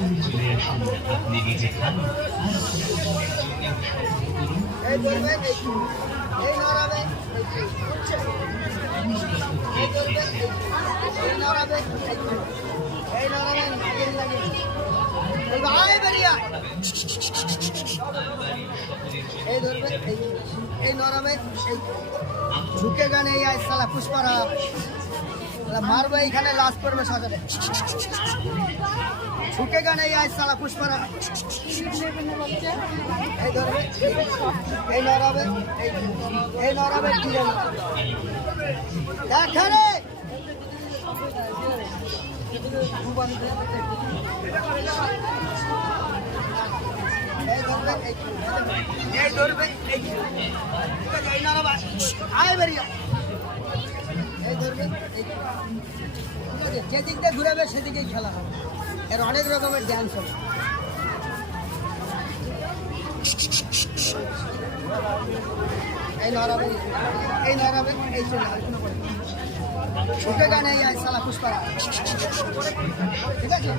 এখনই চলে আসুন আপনি নিজে খান আর প্রিয়জনের এই এই ঝুঁকে গানে আয় সালা পুষ্পারা মারবে এইখানে লাশ করবে সকালে ঝুঁকে গানে এই আয় সালা পুষ্পারা। এই ধরবে, এই নড়াবে এই নড়াবে দেখারে এই ধরবে, এই নড়াবা। আয় ঘুরাবে, সেদিকেই খেলা হবে। এর অনেক রকমের ড্যান্স হবে। এই নড়াবে এই নড়াবে এই চলে ছুটে গানে এই সালা পুষ্পারা। ঠিক আছে?